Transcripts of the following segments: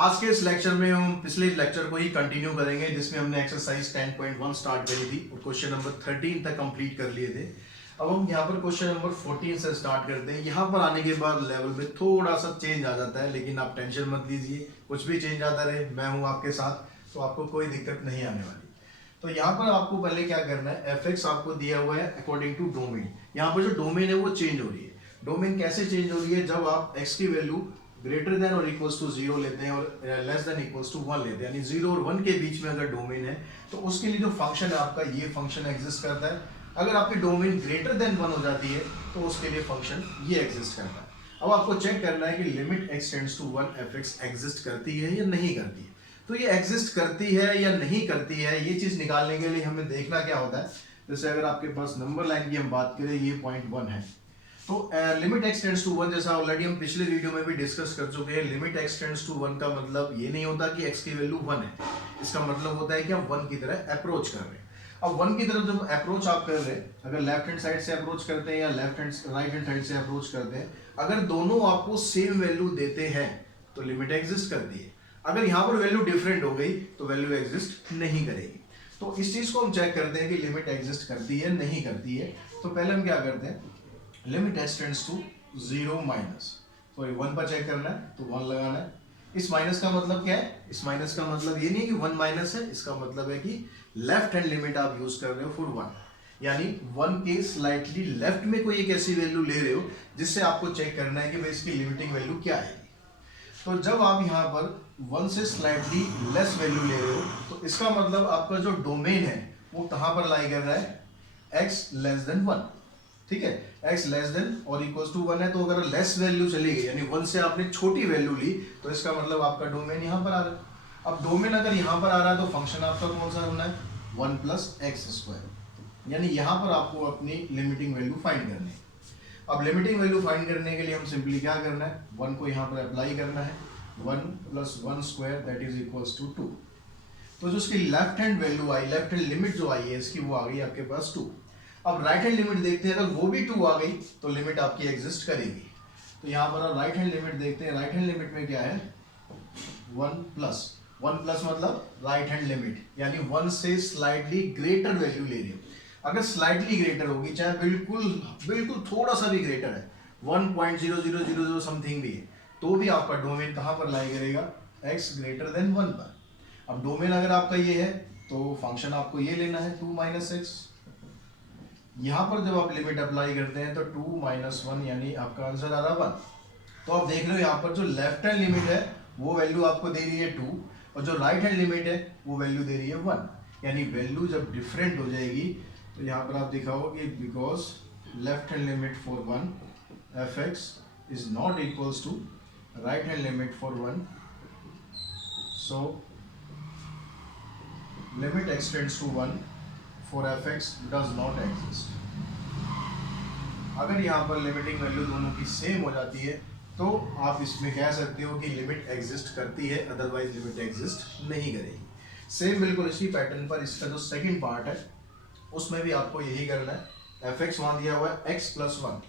आज के इस लेक्चर में हम पिछले लेक्चर को ही कंटिन्यू करेंगे जिसमें हमने एक्सरसाइज 10.1 स्टार्ट करी थी और क्वेश्चन नंबर 13 तक कंप्लीट कर लिए थे। अब हम यहाँ पर क्वेश्चन नंबर 14 से स्टार्ट करते हैं। यहाँ पर आने के बाद लेवल में थोड़ा सा चेंज आ जाता है, लेकिन आप टेंशन मत लीजिए, कुछ भी चेंज आता रहे, मैं हूँ आपके साथ, तो आपको कोई दिक्कत नहीं आने वाली। तो यहाँ पर आपको पहले क्या करना है, एफ एक्स आपको दिया हुआ है अकॉर्डिंग टू डोमेन। यहाँ पर जो डोमेन है वो चेंज हो रही है। डोमेन कैसे चेंज हो रही है, जब आप एक्स की वैल्यू ग्रेटर देन और इक्वल्स टू 0 लेते हैं और लेस देन इक्वल्स टू 1 लेते हैं, यानी 0 और 1 के बीच में अगर डोमेन है तो उसके लिए जो फंक्शन है आपका, ये फंक्शन एग्जिस्ट करता है। अगर आपकी डोमेन ग्रेटर देन 1 हो जाती है तो उसके लिए फंक्शन ये एग्जिस्ट करता है। अब आपको चेक करना है कि limit x tends to 1 f x exist करती है या नहीं करती है। तो ये एग्जिस्ट करती है या नहीं करती है, ये चीज निकालने के लिए हमें देखना क्या होता है। जैसे अगर आपके पास नंबर लाइन की हम बात करें, ये पॉइंट 1 है, तो लिमिट एक्स टेंड्स टू 1, जैसा ऑलरेडी हम पिछले वीडियो में भी डिस्कस कर चुके हैं, लिमिट एक्स टेंड्स टू 1 का मतलब ये नहीं होता कि x की वैल्यू 1 है। इसका मतलब होता है कि आप 1 की तरह अप्रोच कर रहे हैं। अब 1 की तरफ जब अप्रोच आप कर रहे हैं, अगर लेफ्ट हैंड साइड से अप्रोच करते हैं या राइट हैंड साइड से अप्रोच करते हैं, अगर दोनों आपको सेम वैल्यू देते हैं तो लिमिट एग्जिस्ट करती है। अगर यहाँ पर वैल्यू डिफरेंट हो गई तो वैल्यू एग्जिस्ट नहीं करेगी। तो इस चीज को हम चेक करते हैं कि लिमिट एग्जिस्ट करती है नहीं करती है। तो पहले हम क्या करते हैं, limit x tends to 0 minus, sorry 1 पर चेक करना है तो 1 लगाना है। इस माइनस का मतलब क्या है, इस माइनस का मतलब ये नहीं कि 1 माइनस है, इसका मतलब है कि लेफ्ट हैंड लिमिट आप यूज कर रहे हो फॉर 1, यानी 1 के स्लाइटली लेफ्ट में कोई एक ऐसी वैल्यू ले रहे हो जिससे आपको चेक करना है कि भाई इसकी लिमिटिंग वैल्यू क्या है। तो जब आप यहाँ पर 1 से स्लाइटली लेस वैल्यू ले रहे हो तो इसका मतलब आपका जो डोमेन है वो कहाँ पर लाई कर रहा है, x लेस देन 1। ठीक है, x लेस देन और इक्वल्स टू 1 है, तो अगर लेस वैल्यू चली गई यानी 1 से आपने छोटी वैल्यू ली तो इसका मतलब आपका डोमेन यहाँ पर आ रहा है। अब डोमेन अगर यहाँ पर आ रहा है तो फंक्शन आपका कौन सा होना है, 1 प्लस एक्स स्क्वायर, यानी यहाँ पर आपको अपनी लिमिटिंग वैल्यू फाइंड करनी है। अब लिमिटिंग वैल्यू फाइंड करने के लिए हम सिंपली क्या करना है, 1 को यहाँ पर अप्लाई करना है, 1 plus 1 square that is equals to 2। तो जो इसकी लेफ्ट हैंड वैल्यू आई, लेफ्ट हैंड लिमिट जो आई है इसकी, वो आ गई आपके पास 2। अब राइट हैंड लिमिट देखते हैं, अगर वो भी 2 आ गई तो लिमिट आपकी एग्जिस्ट करेगी। तो यहाँ पर आप राइट हैंड लिमिट देखते हैं, राइट हैंड लिमिट में क्या है, 1 प्लस मतलब राइट हैंड लिमिट, यानी 1 से स्लाइटली ग्रेटर वैल्यू ले रही हो। अगर स्लाइटली ग्रेटर होगी, चाहे बिल्कुल बिल्कुल थोड़ा सा भी ग्रेटर है, 1.0000 समथिंग भी है, तो भी आपका डोमेन कहाँ पर लाई करेगा, x ग्रेटर देन 1 पर। अब डोमेन अगर आपका ये है तो फंक्शन आपको ये लेना है 2 माइनस एक्स। यहाँ पर जब आप लिमिट अप्लाई करते हैं तो 2 माइनस 1, यानी आपका आंसर आ रहा 1। तो आप देख रहे हो यहाँ पर जो लेफ्ट हैंड लिमिट है वो वैल्यू आपको दे रही है 2, और जो राइट हैंड लिमिट है वो वैल्यू दे रही है 1। यानी वैल्यू जब डिफरेंट हो जाएगी तो यहाँ पर आप दिखाओ कि because left hand limit for 1 f x is not equals to right hand limit for 1, so limit x tends to 1 for f x does not exist. अगर यहाँ पर लिमिटिंग वैल्यू दोनों की सेम हो जाती है तो आप इसमें कह सकते हो कि लिमिट एग्जिस्ट करती है, अदरवाइज लिमिट एग्जिस्ट नहीं करेगी। सेम बिल्कुल इसी पैटर्न पर इसका जो सेकंड पार्ट है उसमें भी आपको यही करना है। एफ एक्स वहाँ दिया हुआ है x प्लस 1,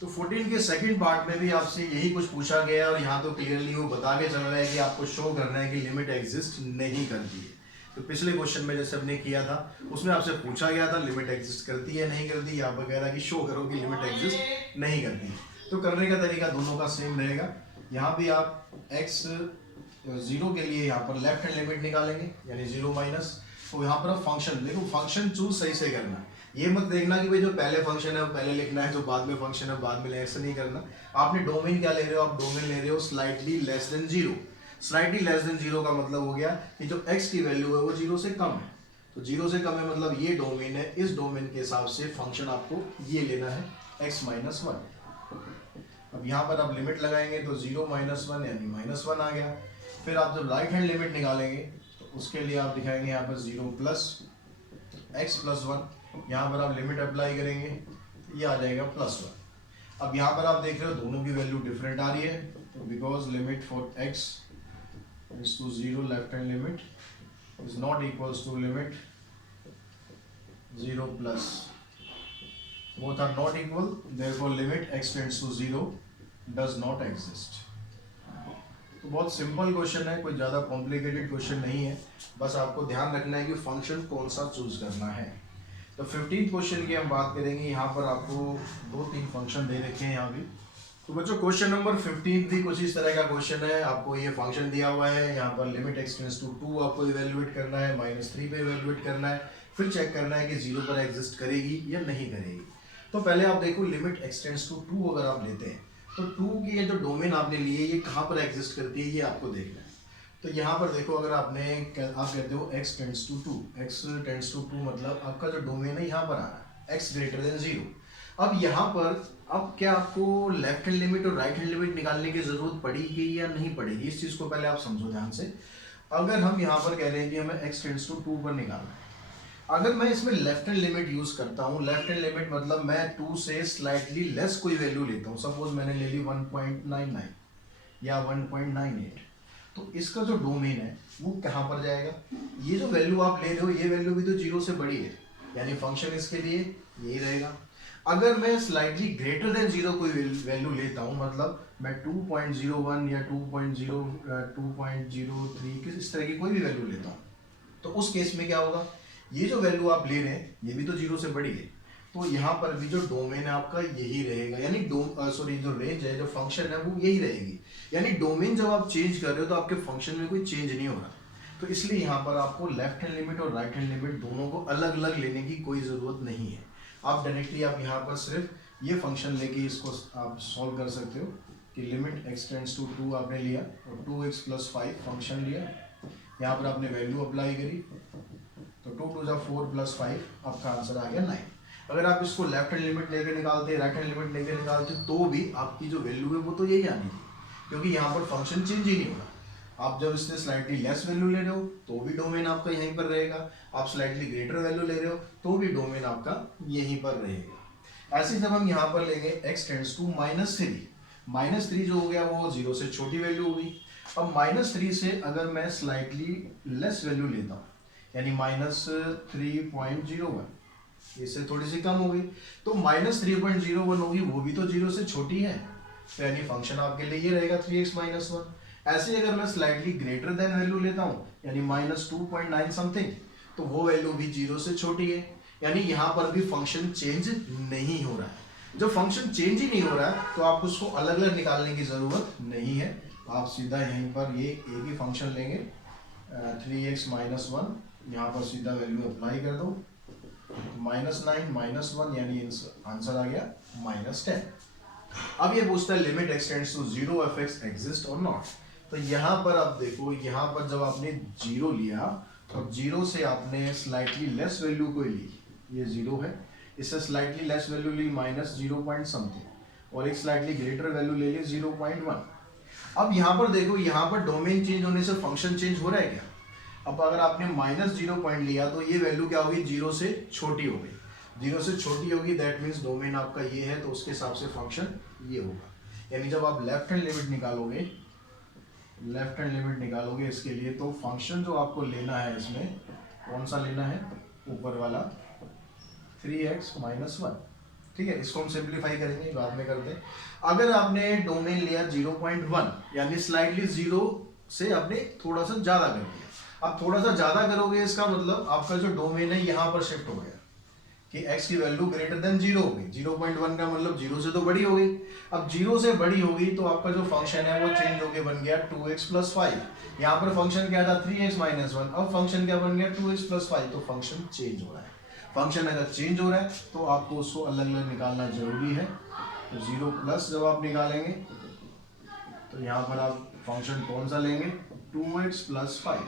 तो 14 के सेकंड पार्ट में भी आपसे यही कुछ पूछा गया है, और यहाँ तो क्लियरली वो बता के चल रहा है कि आपको शो करना है कि लिमिट एग्जिस्ट नहीं करती है। तो पिछले क्वेश्चन में जैसे हमने किया था उसमें आपसे पूछा गया था लिमिट एग्जिस्ट करती है नहीं करती, आप वगैरह की शो करो कि लिमिट एग्जिस्ट नहीं करती। तो करने का तरीका दोनों का सेम रहेगा। यहाँ भी आप x 0 के लिए यहाँ पर लेफ्ट हैंड लिमिट निकालेंगे, यानी 0 माइनस, तो यहाँ पर फंक्शन देखो, फंक्शन चूज सही से करना। ये मत देखना कि भाई जो पहले फंक्शन है वो पहले लिखना है, जो बाद में फंक्शन है बाद में, ऐसा नहीं करना। आपने डोमेन क्या ले रहे हो, आप डोमेन ले रहे हो slightly less than 0। Slightly less than 0 का मतलब हो गया कि जो x की वैल्यू है वो 0 से कम है। तो 0 से कम है मतलब ये डोमेन है, इस डोमेन के हिसाब से फंक्शन आपको ये लेना है x माइनस 1। अब यहाँ पर आप लिमिट लगाएंगे तो 0 माइनस 1 यानी -1 आ गया। फिर आप जब राइट हैंड लिमिट निकालेंगे तो उसके लिए आप दिखाएंगे यहाँ पर 0 प्लस एक्स प्लस 1, यहाँ पर आप लिमिट अप्लाई करेंगे, ये आ जाएगा +1। अब यहाँ पर आप देख रहे हो दोनों की वैल्यू डिफरेंट आ रही है, तो because limit for x is to 0, left hand limit is not equals to limit 0 plus, both are not equal, therefore limit x tends to 0 does not exist। तो तो बहुत सिंपल क्वेश्चन है, कोई ज़्यादा complicated question नहीं है, बस आपको ध्यान रखना है कि फंक्शन कौन सा चूज करना है। तो 15th क्वेश्चन की हम बात करेंगे। यहाँ पर आपको 2-3 फंक्शन दे रखे हैं यहाँ भी। तो बच्चों क्वेश्चन नंबर 15 भी कुछ इस तरह का क्वेश्चन है। आपको ये फंक्शन दिया हुआ है, यहाँ पर लिमिट x टेंड्स टू 2 आपको इवेल्युएट करना है, -3 पे इवेल्युएट करना है, फिर चेक करना है कि 0 पर एग्जिस्ट करेगी या नहीं करेगी। तो पहले आप देखो लिमिट x टेंड्स टू 2 अगर आप लेते हैं तो 2 की ये जो डोमेन आपने लिए ये कहाँ पर एग्जिस्ट करती है ये आपको देखना है। तो यहाँ पर देखो अगर आप कहते हो x tends to 2, x tends to 2 मतलब आपका जो डोमेन है यहाँ पर आ रहा है x ग्रेटर देन 0। अब यहाँ पर अब क्या आपको लेफ्ट हैंड लिमिट और राइट हैंड लिमिट निकालने की जरूरत पड़ेगी या नहीं पड़ेगी, इस चीज को पहले आप समझो ध्यान से। अगर हम यहाँ पर कह रहे हैं कि हमें x टेंड्स टू 2 पर निकालना है, अगर मैं इसमें लेफ्ट हैंड लिमिट यूज करता हूँ, लेफ्ट हैंड लिमिट मतलब मैं 2 से स्लाइटली लेस कोई वैल्यू लेता हूँ, सपोज मैंने ले ली 1.99 या 1.98, तो इसका जो डोमेन है वो कहाँ पर जाएगा? ये जो वैल्यू आप ले रहे हो ये वैल्यू भी तो 0 से बड़ी है, यानी फंक्शन इसके लिए यही रहेगा। अगर मैं स्लाइटली ग्रेटर देन 0 कोई वैल्यू लेता हूँ, मतलब मैं 2.01 या 2.03 किस इस तरह की कोई भी वैल्यू लेता हूँ, तो उस केस में क्या होगा? ये जो वैल्यू आप ले रहे हैं ये भी तो 0 से बड़ी है, तो यहाँ पर भी जो डोमेन है आपका यही रहेगा, यानी जो रेंज है, जो फंक्शन है वो यही रहेगी। यानी डोमेन जब आप चेंज कर रहे हो तो आपके फंक्शन में कोई चेंज नहीं हो रहा। तो इसलिए यहाँ पर आपको लेफ्ट हैंड लिमिट और राइट हैंड लिमिट दोनों को अलग अलग लेने की कोई ज़रूरत नहीं है। आप डायरेक्टली आप यहाँ पर सिर्फ ये फंक्शन लेके इसको आप सॉल्व कर सकते हो कि लिमिट x टेंड्स टू 2 आपने लिया और 2x + 5 फंक्शन लिया, यहाँ पर आपने वैल्यू अप्लाई करी तो 2 × 2 = 4 + 5 आपका आंसर आ गया 9। अगर आप इसको लेफ्ट हैंड लिमिट लेके निकालते, राइट हैंड लिमिट लेके निकालते तो भी आपकी जो वैल्यू है वो तो यही आनी थी, क्योंकि यहाँ पर फंक्शन चेंज ही नहीं होगा। आप जब इससे स्लाइटली लेस वैल्यू ले रहे हो तो भी डोमेन आपका यहीं पर रहेगा, आप स्लाइटली ग्रेटर वैल्यू ले रहे हो तो भी डोमेन आपका यहीं पर रहेगा। ऐसे जब हम यहाँ पर लेंगे x टेंड्स टू -3 जो हो गया वो 0 से छोटी वैल्यू हो गई। अब -3 से अगर मैं स्लाइटली लेस वैल्यू लेता हूँ यानी -3.01, इससे थोड़ी सी कम हो गई तो -3.01 होगी, वो भी तो 0 से छोटी है, तो यानी फंक्शन आपके लिए ये रहेगा 3x - 1। ऐसे अगर मैं स्लाइटली ग्रेटर देन वैल्यू लेता हूँ यानी -2.9 समथिंग, तो वो वैल्यू भी 0 से छोटी है, यानी यहाँ पर भी फंक्शन चेंज नहीं हो रहा है। जब फंक्शन चेंज ही नहीं हो रहा है तो आप उसको अलग अलग निकालने की जरूरत नहीं है, आप सीधा यहीं पर ये एक ही फंक्शन लेंगे 3x - 1, यहाँ पर सीधा वैल्यू अप्लाई कर दो, -9 - 1 यानी आंसर आ गया -10। अब ये पूछता है limit x tends to 0 f(x) exist और नॉट। तो यहाँ पर आप देखो, यहाँ पर जब आपने 0 लिया और 0 से आपने स्लाइटली लेस वैल्यू कोई ली, ये 0 है, इससे स्लाइटली लेस वैल्यू ली -0 पॉइंट समथिंग और एक स्लाइटली ग्रेटर वैल्यू ले ली 0.1। अब यहाँ पर देखो, यहाँ पर डोमेन चेंज होने से फंक्शन चेंज हो रहा है क्या? अब अगर आपने -0 पॉइंट लिया तो ये वैल्यू क्या होगी? 0 से छोटी हो गई, 0 से छोटी होगी, दैट मीन्स डोमेन आपका ये है, तो उसके हिसाब से फंक्शन ये होगा। यानी जब आप लेफ्ट हैंड लिमिट निकालोगे इसके लिए, तो फंक्शन जो आपको लेना है इसमें कौन सा लेना है? ऊपर वाला 3x - 1, ठीक है। इसको हम सिंप्लीफाई करेंगे, बाद में करते हैं। अगर आपने डोमेन लिया 0.1 यानी स्लाइटली 0 से आपने थोड़ा सा ज्यादा कर दिया, अब थोड़ा सा ज्यादा करोगे इसका मतलब आपका जो डोमेन है यहाँ पर शिफ्ट हो गया कि x की वैल्यू ग्रेटर देन 0 हो गई। 0.1 का मतलब 0 से तो बड़ी हो गई, अब 0 से बड़ी होगी तो आपका जो फंक्शन है वो चेंज होके बन गया 2x + 5। यहाँ पर फंक्शन क्या था? 3x - 1, अब फंक्शन क्या बन गया? 2x + 5। तो फंक्शन चेंज हो रहा है। फंक्शन अगर चेंज हो रहा है तो आपको उसको अलग अलग निकालना जरूरी है। तो 0+ जब आप निकालेंगे तो यहाँ पर आप फंक्शन कौन सा लेंगे? 2x + 5।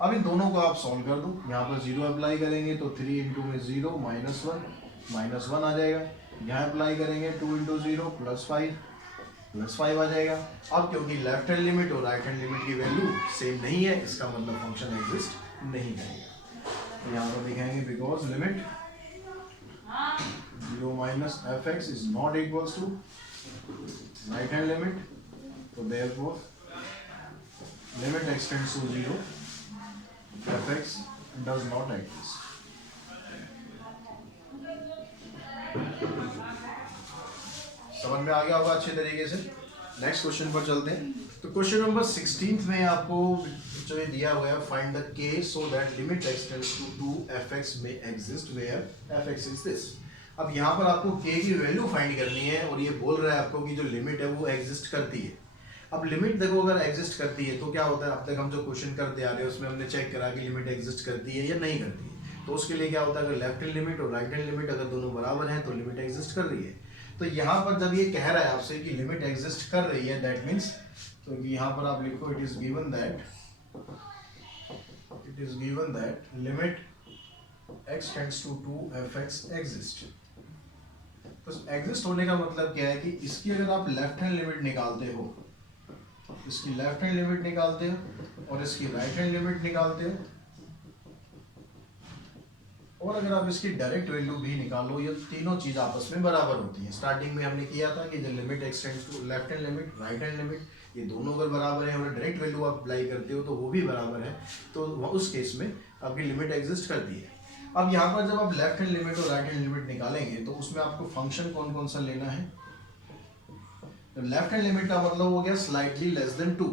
अब इन दोनों को आप सॉल्व कर दो, यहाँ पर 0 अप्लाई करेंगे तो 3 × 0 -1 आ जाएगा, यहाँ अप्लाई करेंगे 2 × 0 +5 आ जाएगा। अब क्योंकि लेफ्ट हैंड लिमिट और राइट हैंड लिमिट की वैल्यू सेम नहीं है, इसका मतलब फंक्शन एग्जिस्ट नहीं करेगा। तो यहाँ पर दिखाएंगे because limit 0 - f(x) is not equals to right hand limit, तो therefore limit x tends to 0 f(x) does not exist। समझ में आ गया होगा अच्छे तरीके से। नेक्स्ट क्वेश्चन पर चलते हैं। तो क्वेश्चन नंबर 16 में आपको जो ये दिया हुआ है, find the k so that limit x tends to 2 fx में exist where fx is this. अब यहाँ पर आपको k की वैल्यू फाइंड करनी है और ये बोल रहा है आपको कि जो लिमिट है वो एग्जिस्ट करती है। अब लिमिट देखो अगर एग्जिस्ट करती है तो क्या होता है, अब तक हम जो क्वेश्चन करते आ रहे हैं उसमें हमने चेक करा कि लिमिट एग्जिस्ट करती है या नहीं करती है। तो उसके लिए क्या होता है, अगर लेफ्ट हैंड लिमिट और राइट हैंड लिमिट अगर दोनों बराबर हैं तो लिमिट एग्जिस्ट कर रही है। तो यहाँ पर जब ये कह रहा है आपसे कि लिमिट एग्जिस्ट कर रही है, दैट मीन्स, तो यहाँ पर आप लिखो it is given that limit x tends to 2 fx exist. तो एग्जिस्ट होने का मतलब क्या है कि इसकी अगर आप लेफ्ट हैंड लिमिट निकालते हो, इसकी लेफ्ट हैंड लिमिट निकालते हो और इसकी राइट हैंड लिमिट निकालते हो, और अगर आप इसकी डायरेक्ट वैल्यू भी निकालो, ये तीनों चीज आपस में बराबर होती हैं। स्टार्टिंग में हमने किया था कि जो limit x tends to left hand limit, right hand limit, ये दोनों अगर बराबर है और डायरेक्ट वैल्यू आप अप्लाई करते हो तो वो भी बराबर है, तो उस केस में आपकी लिमिट एग्जिस्ट करती है। अब यहाँ पर जब आप लेफ्ट हैंड लिमिट और राइट हैंड लिमिट निकालेंगे तो उसमें आपको फंक्शन कौन कौन सा लेना है। तो लेफ्ट हैंड लिमिट का मतलब हो गया स्लाइटली लेस देन 2,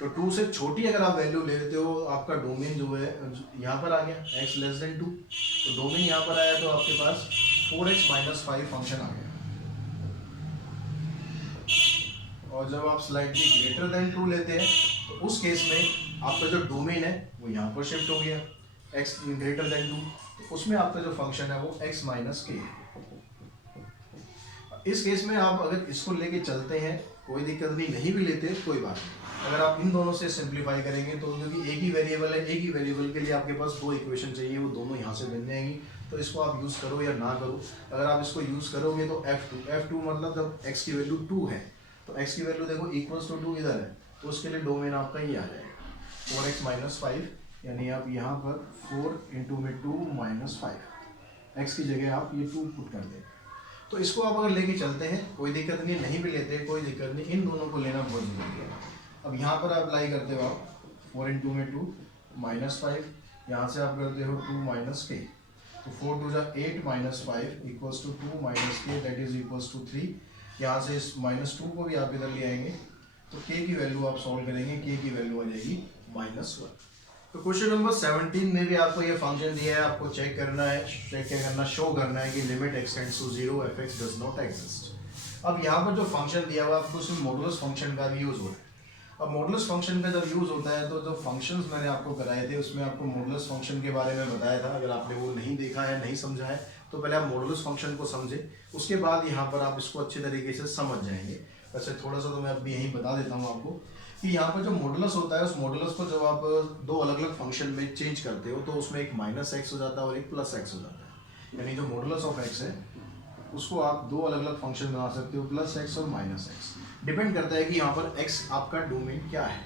तो 2 से छोटी अगर आप वैल्यू लेते हो, आपका डोमेन जो है यहाँ पर आ गया x लेस देन 2, तो डोमेन यहाँ पर आया तो आपके पास 4x माइनस 5 फंक्शन आ गया। और जब आप स्लाइटली ग्रेटर देन 2 लेते हैं तो उस केस में आपका जो डोमेन है वो यहाँ पर शिफ्ट हो गया x ग्रेटर देन 2, तो उसमें आपका जो फंक्शन है वो x माइनस के है। इस केस में आप अगर इसको लेके चलते हैं कोई दिक्कत नहीं भी लेते कोई बात नहीं। अगर आप इन दोनों से सिंप्लीफाई करेंगे तो क्योंकि एक ही वेरिएबल है, एक ही वेरिएबल के लिए आपके पास दो इक्वेशन चाहिए, वो दोनों यहाँ से बन जाएंगी। तो इसको आप यूज़ करो या ना करो, अगर आप इसको यूज़ करोगे तो f2 मतलब जब x की वैल्यू 2 है तो x की वैल्यू देखो इक्वल्स टू 2 इधर है, तो उसके लिए डोमेन आपका ये आ जाएगा 4x माइनस 5, यानी आप यहाँ पर 4 इंटू में 2 माइनस 5, x की जगह आप ये 2 पुट कर दें। तो इसको आप अगर लेके चलते हैं कोई दिक्कत नहीं भी लेते कोई दिक्कत नहीं, इन दोनों को लेना बहुत जरूरी है। अब यहाँ पर आप अप्लाई करते हो आप 4 इंटू में 2 माइनस 5, यहाँ से आप करते हो 2 माइनस के, तो 4 टू जा 8 माइनस 5 इक्वल्स टू 2 माइनस के दैट इज इक्वल्स टू 3। यहाँ से इस -2 को भी आप इधर ले आएंगे तो k की वैल्यू आप सॉल्व करेंगे, k की वैल्यू आ जाएगी -1। तो क्वेश्चन नंबर 17 में भी आपको ये फंक्शन दिया है, आपको चेक करना है, शो करना है कि limit x tends to 0 fx does not exist. अब यहाँ पर जो फंक्शन दिया हुआ है आपको उसमें मॉडुलस फंक्शन का भी यूज हो रहा है। अब मॉडुलस फंक्शन का जब यूज होता है तो जो फंक्शंस मैंने आपको कराए थे उसमें आपको मॉडुलस फंक्शन के बारे में बताया था। अगर आपने वो नहीं देखा है, नहीं समझा है, तो पहले आप मॉडुलस फंक्शन को समझे, उसके बाद यहाँ पर आप इसको अच्छे तरीके से समझ जाएंगे। वैसे थोड़ा सा तो मैं अभी यहीं बता देता हूँ आपको कि यहाँ पर जो मॉडुलस होता है उस मॉडुलस को जब आप दो अलग अलग फंक्शन में चेंज करते हो तो उसमें एक -x हो जाता है और एक +x हो जाता है। यानी जो मॉडुलस ऑफ x है उसको आप दो अलग अलग फंक्शन बना सकते हो, +x और -x। डिपेंड करता है कि यहाँ पर x आपका डोमेन क्या है।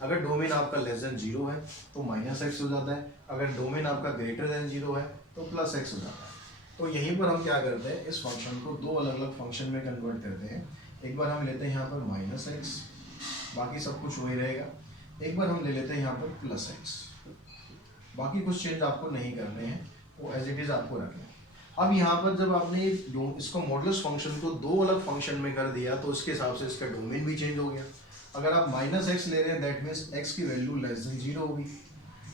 अगर डोमेन आपका लेस देन 0 है तो -x हो जाता है, अगर डोमेन आपका ग्रेटर देन 0 है तो +x हो जाता है। तो यहीं पर हम क्या करते हैं, इस फंक्शन को दो अलग अलग फंक्शन में कन्वर्ट करते हैं। एक बार हम लेते हैं यहाँ पर -x, बाकी सब कुछ वही रहेगा। एक बार हम ले लेते हैं यहाँ पर +x, बाकी कुछ चेंज आपको नहीं करने हैं, वो एज इट इज आपको रखना है। अब यहाँ पर जब आपने इसको मॉडुलस फंक्शन को दो अलग फंक्शन में कर दिया तो इसके हिसाब से इसका डोमेन भी चेंज हो गया। अगर आप -x ले रहे हैं दैट मीन्स x की वैल्यू लेस देन 0 होगी,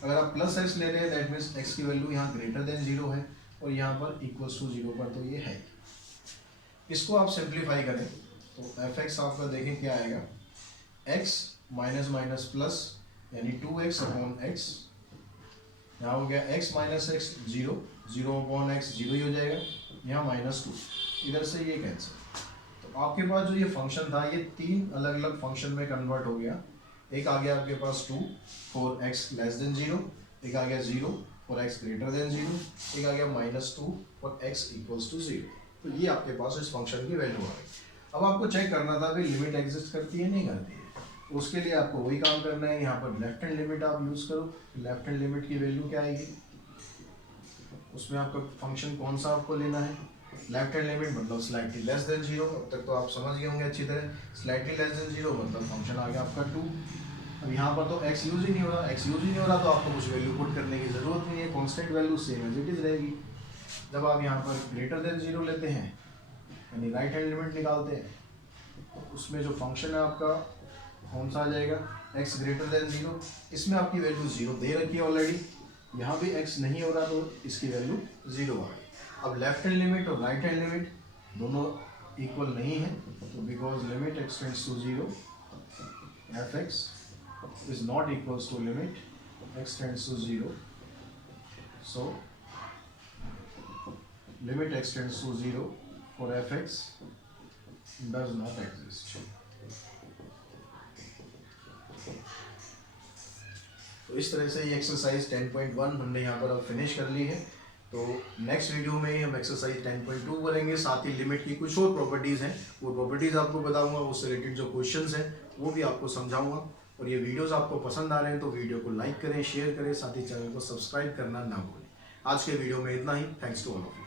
अगर आप +x ले रहे हैं दैट मीन्स x की वैल्यू यहाँ ग्रेटर देन 0 है और यहाँ पर इक्वल्स टू 0 पर तो ये है। इसको आप सिंप्लीफाई करें तो fx आपका देखें क्या आएगा, x माइनस माइनस प्लस यानी 2x अपॉन x, यहाँ हो गया x minus x 0, 0 upon x 0 ही हो जाएगा, यहाँ -2, इधर से ये कैंसिल। तो आपके पास जो ये फंक्शन था ये तीन अलग अलग फंक्शन में कन्वर्ट हो गया। एक आ गया आपके पास 2 फॉर x लेस देन 0, एक आ गया 0 फॉर x ग्रेटर देन 0, एक आ गया -2 फॉर x इक्वल्स टू 0। तो ये आपके पास इस फंक्शन की वैल्यू आ गई। अब आपको चेक करना था कि लिमिट एग्जिस्ट करती है नहीं करती है, उसके लिए आपको वही काम करना है। यहाँ पर लेफ्ट हैंड लिमिट आप यूज़ करो, लेफ्ट हैंड लिमिट की वैल्यू क्या आएगी, उसमें आपका फंक्शन कौन सा आपको लेना है, लेफ्ट हैंड लिमिट मतलब स्लाइटली लेस देन 0। अब तक तो आप समझ गए होंगे अच्छी तरह, स्लाइटली लेस देन 0 मतलब फंक्शन आ गया आपका 2। अब यहाँ पर तो x यूज ही नहीं हो रहा, x यूज ही नहीं हो रहा तो आपको कुछ वैल्यू पुट करने की जरूरत नहीं है, constant value same as it is रहेगी। जब आप यहाँ पर ग्रेटर देन 0 लेते हैं यानी राइट हैंड लिमिट निकालते हैं तो उसमें जो फंक्शन है आपका कौन सा आ जाएगा, x ग्रेटर देन 0, इसमें आपकी वैल्यू 0 दे रखी है ऑलरेडी, यहाँ भी x नहीं हो रहा तो इसकी वैल्यू 0 आ गई। अब लेफ्ट हैंड लिमिट और राइट हैंड लिमिट दोनों इक्वल नहीं है, तो because limit x tends to 0 f(x) is not equals to limit x tends to 0, so limit x tends to 0 for f(x) does not exist। तो इस तरह से ये एक्सरसाइज 10.1 हमने यहाँ पर अब फिनिश कर ली है। तो नेक्स्ट वीडियो में हम एक्सरसाइज 10.2 करेंगे, साथ ही लिमिट की कुछ और प्रॉपर्टीज़ हैं, वो प्रॉपर्टीज़ आपको बताऊंगा, उससे रिलेटेड जो क्वेश्चंस हैं वो भी आपको समझाऊंगा। और ये वीडियोस आपको पसंद आ रहे हैं तो वीडियो को लाइक करें, शेयर करें, साथ ही चैनल को सब्सक्राइब करना ना भूलें। आज के वीडियो में इतना ही। Thanks to all of you.